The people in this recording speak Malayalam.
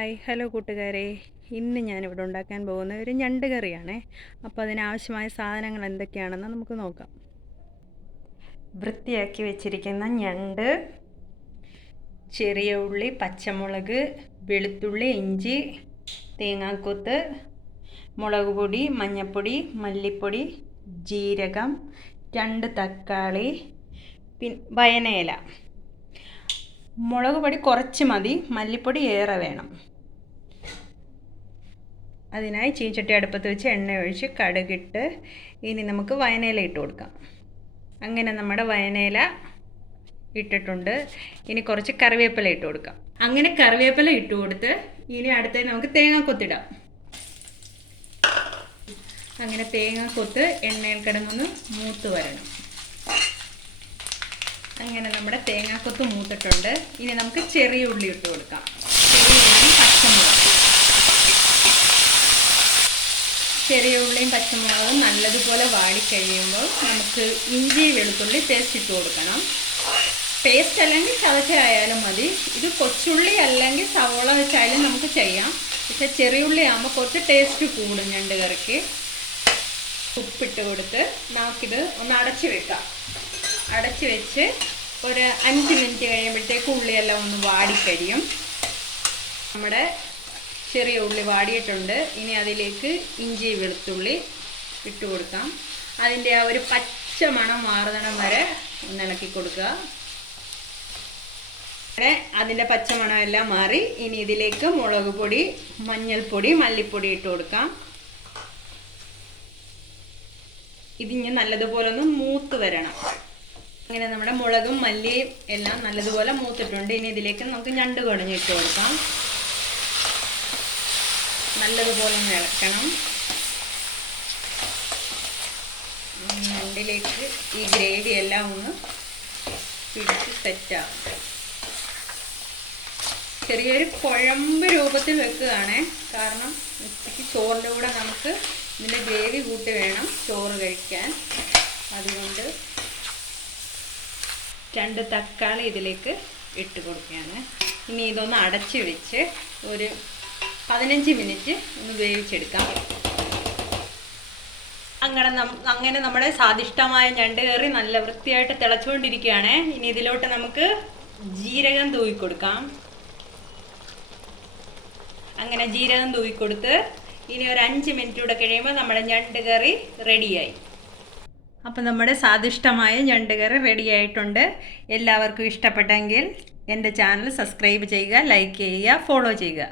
ഹായ് ഹലോ കൂട്ടുകാരെ. ഇന്ന് ഞാനിവിടെ ഉണ്ടാക്കാൻ പോകുന്ന ഒരു ഞണ്ട് കറിയാണേ. അപ്പോൾ അതിനാവശ്യമായ സാധനങ്ങൾ എന്തൊക്കെയാണെന്ന് നമുക്ക് നോക്കാം. വൃത്തിയാക്കി വെച്ചിരിക്കുന്ന ഞണ്ട് ചെറിയ ഉള്ളി പച്ചമുളക് വെളുത്തുള്ളി ഇഞ്ചി തേങ്ങാക്കൊത്ത് മുളക് പൊടി മഞ്ഞൾപ്പൊടി മല്ലിപ്പൊടി ജീരകം രണ്ട് തക്കാളി പിൻ വയനയില. മുളക് പൊടി കുറച്ച് മതി മല്ലിപ്പൊടി ഏറെ വേണം. അതിനായി ചീച്ചട്ടി അടുപ്പത്ത് വെച്ച് എണ്ണ ഒഴിച്ച് കടുകിട്ട് ഇനി നമുക്ക് വയനയില ഇട്ട് കൊടുക്കാം. അങ്ങനെ നമ്മുടെ വയനയില ഇട്ടിട്ടുണ്ട്. ഇനി കുറച്ച് കറിവേപ്പില ഇട്ട് കൊടുക്കാം. അങ്ങനെ കറിവേപ്പില ഇട്ട് കൊടുത്ത് ഇനി അടുത്തത് നമുക്ക് തേങ്ങ കൊത്തിടാം അങ്ങനെ തേങ്ങ തേങ്ങാക്കൊത്ത് എണ്ണയിൽ കിടന്നൊന്ന് മൂത്ത് വരണം. അങ്ങനെ നമ്മുടെ തേങ്ങാക്കൊത്ത് മൂത്തിട്ടുണ്ട്. ഇനി നമുക്ക് ചെറിയ ഉള്ളി ഇട്ട് കൊടുക്കാം ചെറിയ ഉള്ളി പച്ചമുളക് ചെറിയ ഉള്ളിയും പച്ചമുളകും നല്ലതുപോലെ വാടിക്കഴിയുമ്പോൾ നമുക്ക് ഇഞ്ചി വെളുത്തുള്ളി പേസ്റ്റ് ഇട്ട് കൊടുക്കണം. പേസ്റ്റ് അല്ലെങ്കിൽ ചതച്ചായാലും മതി. ഇത് കൊച്ചുള്ളി അല്ലെങ്കിൽ സവോള വെച്ചായാലും നമുക്ക് ചെയ്യാം. പക്ഷെ ചെറിയ ഉള്ളി ആകുമ്പോൾ കുറച്ച് ടേസ്റ്റ് കൂടും ഞണ്ട് കറിക്ക്. ഉപ്പിട്ട് കൊടുത്ത് നമുക്കിത് ഒന്ന് അടച്ച് വെക്കാം. അടച്ച് വെച്ച് ഒരു അഞ്ച് മിനിറ്റ് കഴിയുമ്പോഴത്തേക്ക് ഉള്ളിയെല്ലാം ഒന്ന് വാടിക്കഴിയും നമ്മുടെ ചെറിയ ഉള്ളി വാടിയിട്ടുണ്ട്. ഇനി അതിലേക്ക് ഇഞ്ചി വെളുത്തുള്ളി ഇട്ട് കൊടുക്കാം. അതിന്റെ ആ ഒരു പച്ച മണം മാറുന്നിടം വരെ ഒന്ന് ഇളക്കി കൊടുക്കുക. അതിന്റെ പച്ചമണം എല്ലാം മാറി. ഇനി ഇതിലേക്ക് മുളക് പൊടി മഞ്ഞൾപ്പൊടി മല്ലിപ്പൊടി ഇട്ട് കൊടുക്കാം. ഇതിഞ്ഞ് നല്ലതുപോലെ ഒന്ന് മൂത്ത് വരണം. അങ്ങനെ നമ്മുടെ മുളകും മല്ലിയും എല്ലാം നല്ലതുപോലെ മൂത്തിട്ടുണ്ട്. ഇനി ഇതിലേക്ക് നമുക്ക് ഞണ്ട് കുടഞ്ഞിട്ട് കൊടുക്കാം. നല്ലതുപോലെ ഇളക്കണം ഞണ്ടിലേക്ക് ഈ ഗ്രേവി എല്ലാം ഒന്ന് പിടിച്ച് സെറ്റാകും ചെറിയൊരു കുഴമ്പ് രൂപത്തിൽ വെക്കുകയാണേ. കാരണം ഉച്ചയ്ക്ക് ചോറിന്റെ കൂടെ നമുക്ക് ഇതിന്റെ ഗ്രേവി കൂട്ടി വേണം ചോറ് കഴിക്കാൻ. അതുകൊണ്ട് രണ്ട് തക്കാളി ഇതിലേക്ക് ഇട്ട് കൊടുക്കുകയാണ്. ഇനി ഇതൊന്ന് അടച്ച് വെച്ച് ഒരു പതിനഞ്ച് മിനിറ്റ് ഒന്ന് വേവിച്ചെടുക്കാം. അങ്ങനെ അങ്ങനെ നമ്മുടെ സ്വാദിഷ്ടമായ ഞണ്ട് കറി നല്ല വൃത്തിയായിട്ട് തിളച്ചുകൊണ്ടിരിക്കുകയാണ്. ഇനി ഇതിലോട്ട് നമുക്ക് ജീരകം തൂവി കൊടുക്കാം അങ്ങനെ ജീരകം തൂവി കൊടുത്ത് ഇനി ഒരു അഞ്ച് മിനിറ്റ് കൂടെ കഴിയുമ്പോൾ നമ്മുടെ ഞണ്ട് കറി റെഡിയായി. അപ്പോൾ നമ്മുടെ സ്വാദിഷ്ടമായ ഞണ്ട് കറി റെഡിയായിട്ടുണ്ട്. എല്ലാവർക്കും ഇഷ്ടപ്പെട്ടെങ്കിൽ എന്റെ ചാനൽ സബ്സ്ക്രൈബ് ചെയ്യുക ലൈക്ക് ചെയ്യുക ഫോളോ ചെയ്യുക.